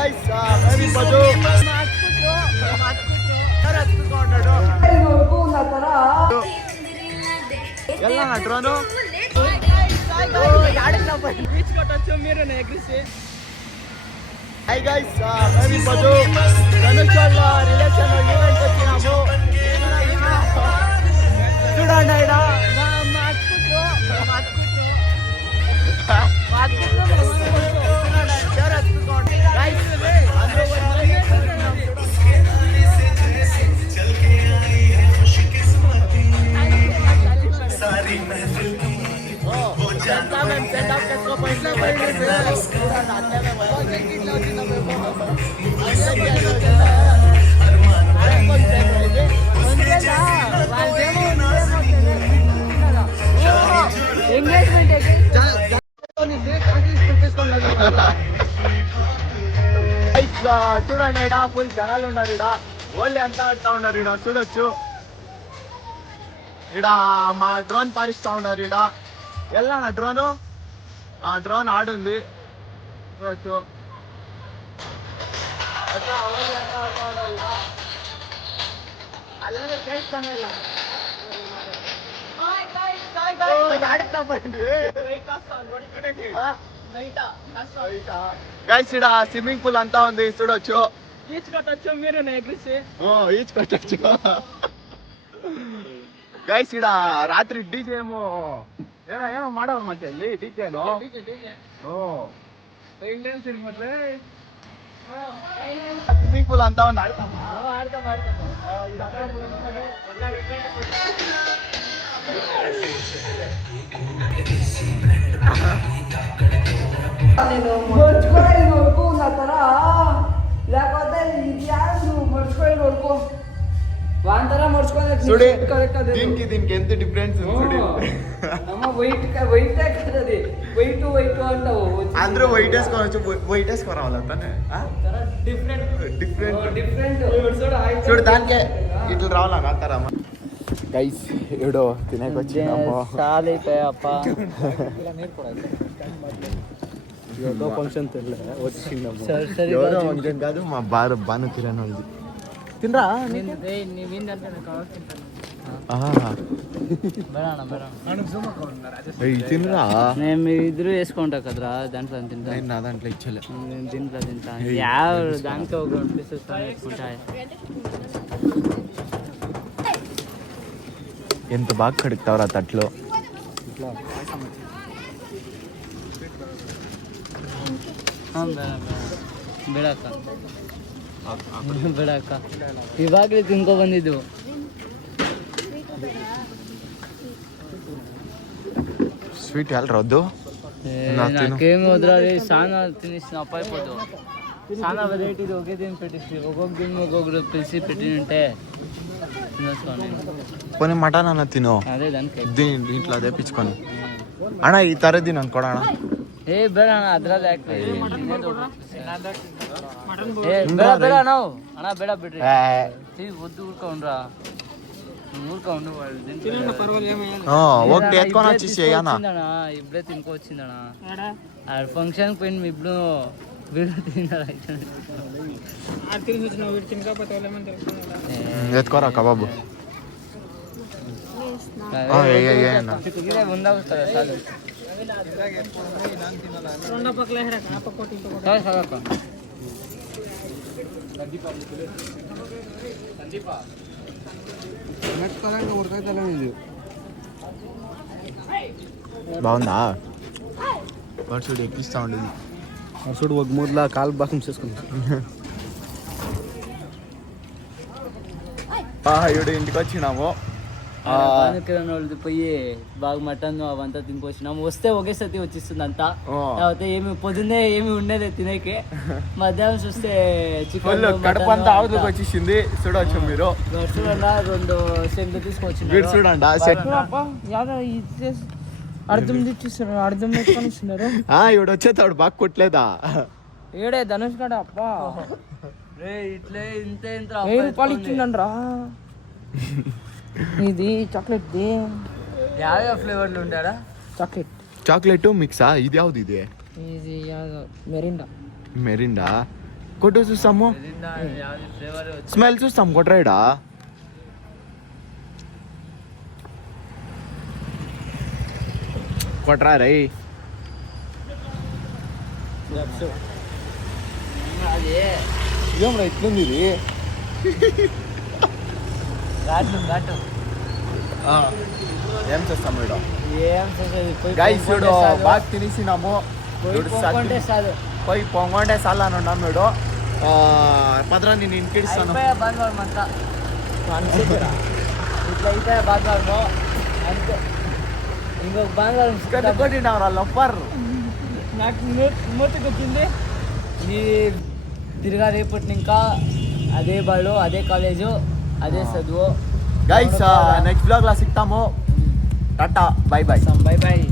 Guys ಮೇರಿ ಬಜು ಎಲ್ಲ ಡ್ರೋನು హాయ్ గైస్ మేరీ బజు ధనుష్ వాళ్ళ రిలేషన్ ఈవెంట్ వచ్చినాము చూడండి ఇక్కడ చూడండి ఇడా ఫుల్ జనాలు ఉన్నారు ఇడా ఓన్లీ అంతా ఆడుతా ఉన్నారు ఇడా చూడొచ్చు ఇడా మా డ్రోన్ పారిస్తా ఉన్నారు ఇడా ఎలా డ్రోను ఆ డ్రోన్ ఆడుంది చూడొచ్చు గైస్ ఇక్కడ స్విమ్మింగ్ పూల్ అంతా ఉంది చూడొచ్చు ఈచ్ కొట్టచ్చు మీరు ఈచ్ కొట్టచ్చు గైస్ ఇక్కడ రాత్రి డీజే ఏమో ఏమో ಮಾಡವ ಮತ್ತೆ ಇಲ್ಲಿ ಡಿಜೆನೋ ಸ್ವಿಮ್ಮಿಂಗ್ ಪೂಲ್ ಅಂತ ಒಂದು మర్చిపోయి నోడుకో నా ತರ లేకపోతే ఇది యాదు మర్చిపోయి నోడుకో వాంతర మర్చిపోయి చూడు దీనికి ఎంత డిఫరెన్స్ చూడు అమ్మ వైట్ కదది వైట్ అంటావు అందరూ వైట్ వేసుకోవచ్చు వైట్ వేసుకోరావాలి తనే డిఫరెంట్ చూడు దానికే ఇట్లా రావాలా కాతారా గైస్ ఏడో తినేకొచ్చినాము సాలైపోయాప్ప ఏదో ఫంక్షన్ వచ్చిందమ్మ ఎవరో ఫంక్షన్ కాదు మా బాను కిరణ్ వాళ్ళది తినరా తినరా నేను మీ ఇద్దరు వేసుకుంటా కదరా దాంట్లో తింటా నా దాంట్లో ఇచ్చలే నేను దీంట్లో తింటా దానికి ఒక 2 పీసెస్ వేసుకుంటా ఎంత బాగా కడుగుతావురా తట్లో ಬೇಡಕ್ಕ ಇವಾಗಲೇ ತಿನ್ಕೊ ಬಂದಿದ್ದು స్వీట్ ఎల్రొద్దు నాకేమి వదరాలి సానా తినేసిన అప్ప అయిపోదు సానా వెరైటీది ఒకే దీన్ని పెట్టేసి ఒక్కొక్క దీన్ని ఒక్కొక్కరు పిలిచి పెట్టినంటే తినేసుకోండి పోనీ మటన్ అన్న తిను అదే దానికి దీంట్లో తెప్పించుకొని అಣ್ಣ ಈ ತರ ದಿನ ಅನ್ಕೊಡೋಣ ಏ ಬೇಡ ಅಣ್ಣ ಅದ್ರಲ್ಲಿ ಯಾಕೆ ಬೇಡ ನಾವು ಅಣ್ಣ ಬೇಡ ಬಿಡ್ರಿ ಒದ್ದು ಊರ್ಕೊಂಡ್ರ ఊరుకోండు ఇప్పుడే తినుకో వచ్చిందಣ್ಣ ఆ ఫంక్షన్ పోయిన ఇప్పుడు వీడు తిన్నారా కబాబు ఉందా చాలు బాగుందా వర్షుడు ఎక్కిస్తా ఉండేది వర్షుడు ఒక మూడులా కాలు బాకం చేసుకుంటా ఇడు ఇంటికి వచ్చినాము వాళ్ళది పోయి బాగా మటన్ అవంతా తినికొచ్చినాము వస్తే ఒకేసారి వచ్చిస్తుంది అంతా లేకపోతే ఏమి పొద్దున్నే ఏమి ఉండేది తినేకే మధ్యాహ్నం చూస్తే చికెన్ కడప అంతా ఆవులకు వచ్చేసింది చూడవచ్చు మీరు 2 సెంట్లు తీసుకొచ్చింది చూడండి అర్థం తెచ్చిస్తారు అర్థం పెట్టుకొని ఇస్తున్నారు ఇవిడు వచ్చేతాడు బాగా కొట్టలేదా ఏడే ధనుష్ గడ అప్ప ఇట్లే ఇంతే ఇంత రూపాయలు ఇచ్చిందండ్రా ఇది చాక్లెట్ ది ಯಾವ ఫ్లేవర్లు ఉంటాడా చాక్లెట్ మిక్సా ఇది యావది ఇది ఇది మెరిండా కొట్టు చూస్తాము స్మెల్ చూస్తాం కొట్రాయిడా కొట్రా రై అది ఏమరా ఇట్లుంది ఇది ఘాటు ఏం చేస్తాం వీడు ఏం చేసేది పోయి గైస్ పొంగుకుంటే వీడు చాలు. బాగా తినేసినాము పోయి వీడు పొంగుకుంటే చాలు. పోయి పొంగొండే సాల్ అని ఉన్నాం వీడు పదరా నేను ఇంటిస్తాను అయిపోయా భానువారం అంతా ఇట్లా అయిపోయా భానువారము అంతే ఇంకొక భానువారం కొట్టినారా లప్పర్ నాకు మూతకి వచ్చింది ఈ తిరగా రేపటి ఇంకా అదే బళ్ళు అదే కాలేజు అదే చదువు గైస్ నెక్స్ట్ బ్లాగ్ లా సిక్తాము టాటా బై బై బై బాయ్